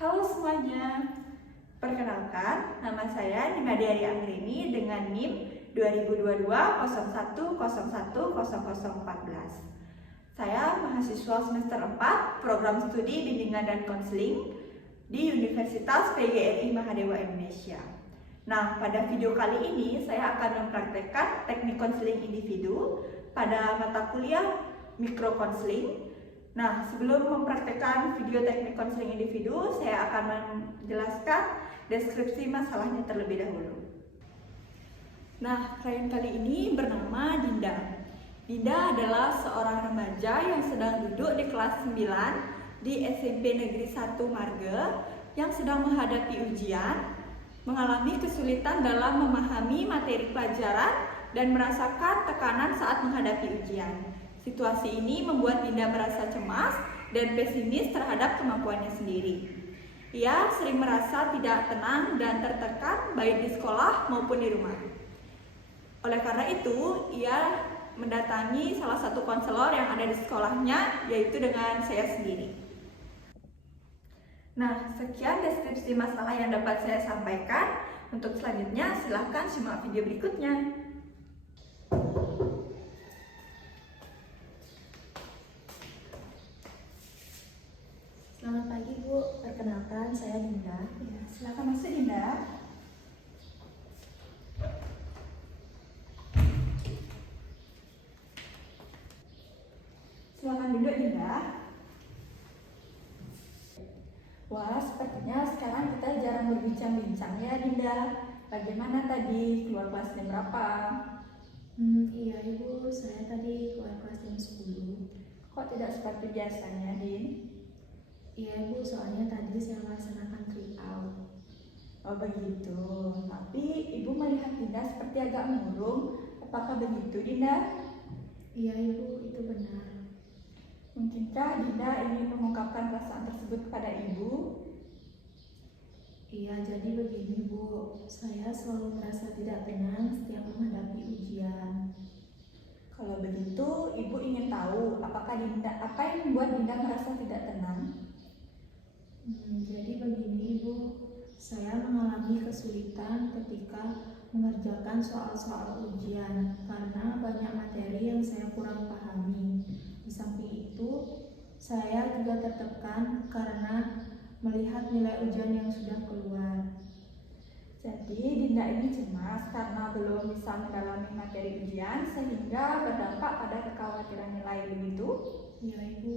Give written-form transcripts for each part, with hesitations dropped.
Halo semuanya, perkenalkan nama saya Nima Diari Angrini dengan NIM 2022-01010014. Saya mahasiswa semester 4 Program Studi Bimbingan dan Konseling di Universitas PGRI Mahadewa Indonesia. Nah, pada video kali ini saya akan mempraktekkan teknik konseling individu pada mata kuliah mikrokonseling. Nah, sebelum mempraktekkan video teknik konseling individu, saya akan menjelaskan deskripsi masalahnya terlebih dahulu. Nah, klien kali ini bernama Dinda. Dinda adalah seorang remaja yang sedang duduk di kelas 9 di SMP Negeri 1 Marge yang sedang menghadapi ujian, mengalami kesulitan dalam memahami materi pelajaran dan merasakan tekanan saat menghadapi ujian. Situasi ini membuat Dinda merasa cemas dan pesimis terhadap kemampuannya sendiri. Ia sering merasa tidak tenang dan tertekan baik di sekolah maupun di rumah. Oleh karena itu, ia mendatangi salah satu konselor yang ada di sekolahnya, yaitu dengan saya sendiri. Nah, sekian deskripsi masalah yang dapat saya sampaikan. Untuk selanjutnya, silahkan simak video berikutnya. Selamat pagi Bu, perkenalkan saya Dinda. Ya, silakan masuk Dinda. Silakan duduk Dinda. Wah, sepertinya sekarang kita jarang berbincang-bincang ya Dinda. Bagaimana tadi, keluar kelas jam berapa? Iya Ibu, saya tadi keluar kelas jam 10. Kok tidak seperti biasanya, Din? Iya Ibu, soalnya tadi saya melaksanakan tryout. Oh begitu, tapi Ibu melihat Dinda seperti agak murung. Apakah begitu Dinda? Iya Ibu, itu benar. Mungkinkah Dinda ingin mengungkapkan perasaan tersebut kepada Ibu? Iya, jadi begini Bu, saya selalu merasa tidak tenang setiap menghadapi ujian. Kalau begitu, Ibu ingin tahu apakah Dinda, apa yang membuat Dinda merasa tidak tenang? Jadi begini Ibu, saya mengalami kesulitan ketika mengerjakan soal-soal ujian karena banyak materi yang saya kurang pahami. Di samping itu, saya juga tertekan karena melihat nilai ujian yang sudah keluar. Jadi Dinda ini cemas karena belum bisa mendalami materi ujian sehingga berdampak pada kekhawatiran nilai, begitu? Iya Ibu.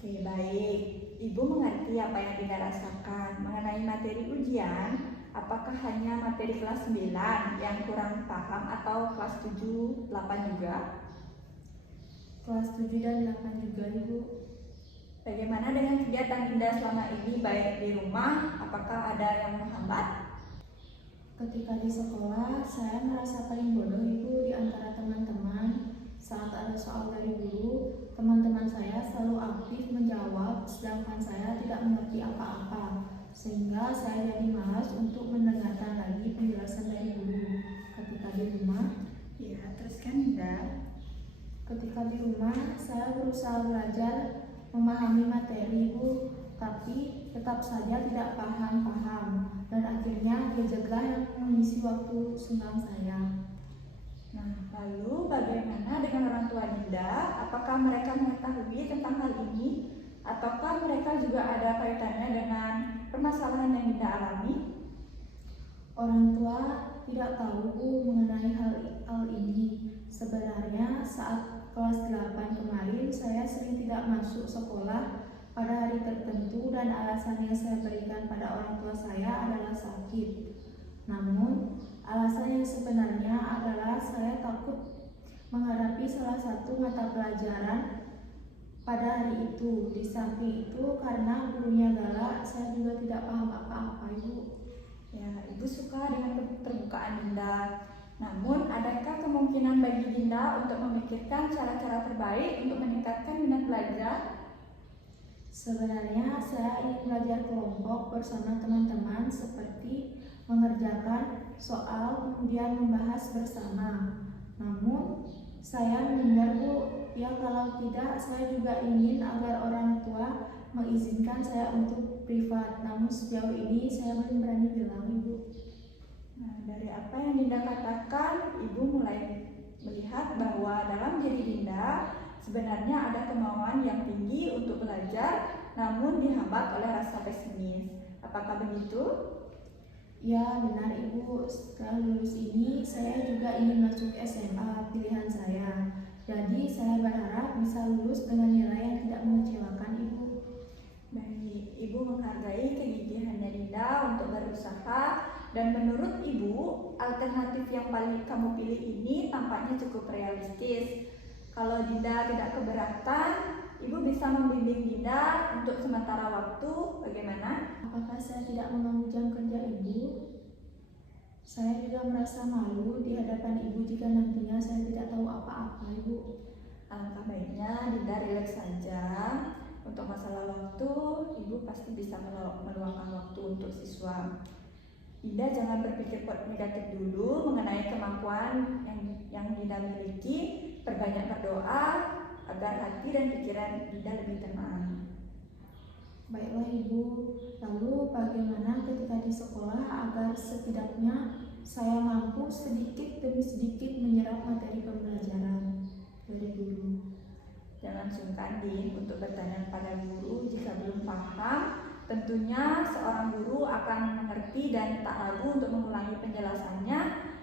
Oke, baik. Ibu mengerti apa yang Dinda rasakan mengenai materi ujian. Apakah hanya materi kelas 9 yang kurang paham atau kelas 7, 8 juga? Kelas 7 dan 8 juga Ibu. Bagaimana dengan kegiatan Dinda selama ini baik di rumah? Apakah ada yang menghambat? Ketika di sekolah, saya merasa paling bodoh Ibu di antara teman-teman. Saat ada soal dari guru, teman-teman saya selalu aktif menjawab, sedangkan saya tidak mengerti apa-apa. Sehingga saya jadi malas untuk mendengarkan lagi penjelasan dari guru. Ketika di rumah, Ya, teruskan Dinda. ketika di rumah, saya berusaha belajar memahami materi Ibu, tapi tetap saja tidak paham-paham. Dan akhirnya gadgetlah yang mengisi waktu senggang saya. Nah, lalu bagaimana dengan orang tua Dinda? Apakah mereka mengetahui tentang hal ini? Ataukah mereka juga ada kaitannya dengan permasalahan yang Dinda alami? Orang tua tidak tahu Bu mengenai hal ini. Sebenarnya saat kelas 8 kemarin saya sering tidak masuk sekolah pada hari tertentu dan alasan yang saya berikan pada orang tua saya adalah sakit. Namun alasan yang sebenarnya adalah saya takut menghadapi salah satu mata pelajaran pada hari itu. Di samping itu karena gurunya galak, saya juga tidak paham apa-apa Ibu. Ya, Ibu suka dengan keterbukaan Dinda. Namun, adakah kemungkinan bagi Dinda untuk memikirkan cara-cara terbaik untuk meningkatkan minat belajar? Sebenarnya saya ingin belajar kelompok bersama teman-teman seperti mengerjakan soal kemudian membahas bersama. Namun saya mendengar Bu, ya kalau tidak saya juga ingin agar orang tua mengizinkan saya untuk privat, namun sejauh ini saya belum berani bilang, Ibu. Nah, dari apa yang Dinda katakan, Ibu mulai melihat bahwa dalam diri Dinda sebenarnya ada kemauan yang tinggi untuk belajar, namun dihambat oleh rasa pesimis. Apakah begitu? Ya, benar Ibu. Setelah lulus ini, saya juga ingin masuk SMA pilihan saya. Jadi, saya berharap bisa lulus dengan nilai yang tidak mengecewakan Ibu. Baik, Ibu menghargai kegigihannya Dinda untuk berusaha, dan menurut Ibu, alternatif yang paling kamu pilih ini tampaknya cukup realistis. Kalau Dinda tidak keberatan, Ibu bisa membimbing Dinda untuk sementara waktu. Bagaimana? Apakah saya tidak mengganggu jam kerja Ibu? Saya juga merasa malu di hadapan Ibu jika nantinya saya tidak tahu apa-apa, Ibu. Alangkah baiknya Dinda rileks saja. Untuk masalah waktu, Ibu pasti bisa meluangkan waktu untuk siswa. Dinda jangan berpikir negatif dulu mengenai kemampuan yang Dinda miliki. Perbanyak berdoa agar hati dan pikiran Dinda lebih tenang. Baiklah Ibu, lalu bagaimana ketika di sekolah agar setidaknya saya mampu sedikit demi sedikit menyerap materi pembelajaran dari guru? Jangan sungkan Din untuk bertanya pada guru jika belum paham. Tentunya seorang guru akan mengerti dan tak ragu untuk mengulangi penjelasannya.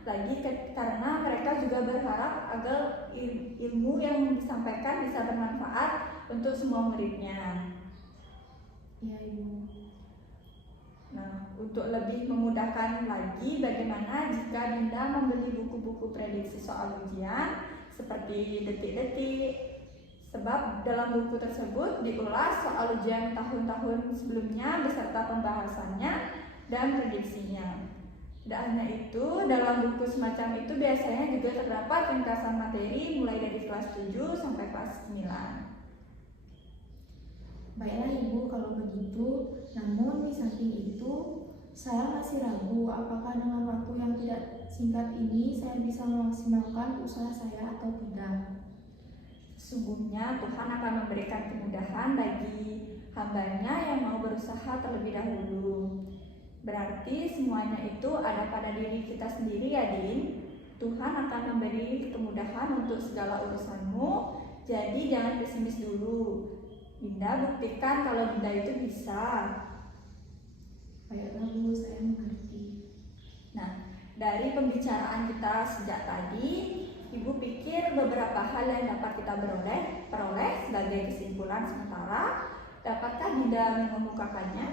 Lagi karena mereka juga berharap agar ilmu yang disampaikan bisa bermanfaat untuk semua muridnya. Ya Ibu. Nah, untuk lebih memudahkan lagi, bagaimana jika Dinda membeli buku-buku prediksi soal ujian seperti detik-detik, sebab dalam buku tersebut diulas soal ujian tahun-tahun sebelumnya beserta pembahasannya dan prediksinya. Tidak hanya itu, dalam buku semacam itu biasanya juga terdapat ringkasan materi mulai dari kelas 7 sampai kelas 9. Baiklah Ibu kalau begitu, namun di samping itu saya masih ragu apakah dengan waktu yang tidak singkat ini saya bisa memaksimalkan usaha saya atau tidak. Sesungguhnya Tuhan akan memberikan kemudahan bagi hambanya yang mau berusaha terlebih dahulu. Berarti semuanya itu ada pada diri kita sendiri ya Din. Tuhan akan memberi kemudahan untuk segala urusanmu, jadi jangan pesimis dulu. Dinda buktikan kalau Dinda itu bisa. Baiklah Bu, saya mengerti. Nah, dari pembicaraan kita sejak tadi, Ibu pikir beberapa hal yang dapat kita peroleh sebagai kesimpulan sementara. Dapatkah Dinda mengemukakannya?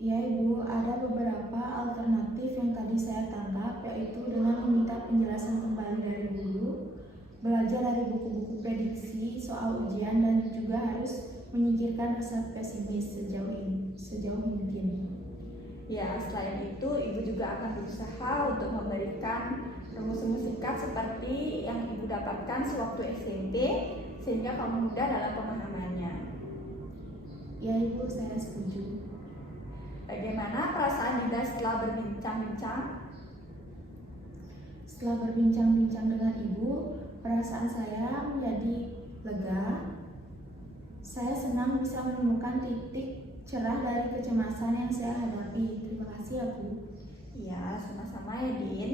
Ya Ibu, ada beberapa alternatif yang tadi saya tangkap, yaitu dengan meminta penjelasan kembali dari guru, belajar dari buku-buku prediksi soal ujian, dan juga harus menyingkirkan rasa pesimis sejauh mungkin. Ya, selain itu Ibu juga akan berusaha untuk memberikan rumus-rumus singkat seperti yang Ibu dapatkan sewaktu SMP sehingga kamu mudah dalam pemahamannya. Ya Ibu, saya setuju. Bagaimana perasaan Dinda setelah berbincang-bincang? Setelah berbincang-bincang dengan Ibu, perasaan saya menjadi lega. Saya senang bisa menemukan titik cerah dari kecemasan yang saya hadapi. Terima kasih ya Bu. Ya, sama-sama ya Din.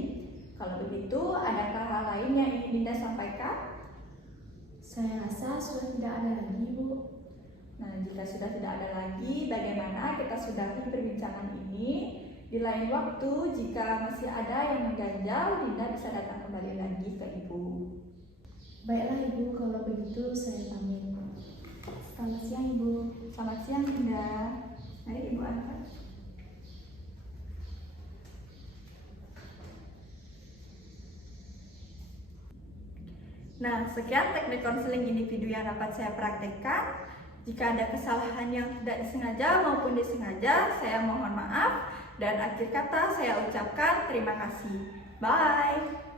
Kalau begitu, adakah hal lain yang ingin Dinda sampaikan? Saya rasa sudah tidak ada lagi Bu. Nah, jika sudah tidak ada lagi, bagaimana kita sudahi perbincangan ini? Di lain waktu, jika masih ada yang mengganjal, Dinda bisa datang kembali lagi ke Ibu. Baiklah Ibu, kalau begitu saya pamit. Selamat siang Ibu. Selamat siang Dinda. Mari Ibu angkat. Nah, sekian teknik konseling individu yang dapat saya praktekkan. Jika ada kesalahan yang tidak disengaja maupun disengaja, saya mohon maaf. Dan akhir kata saya ucapkan terima kasih. Bye.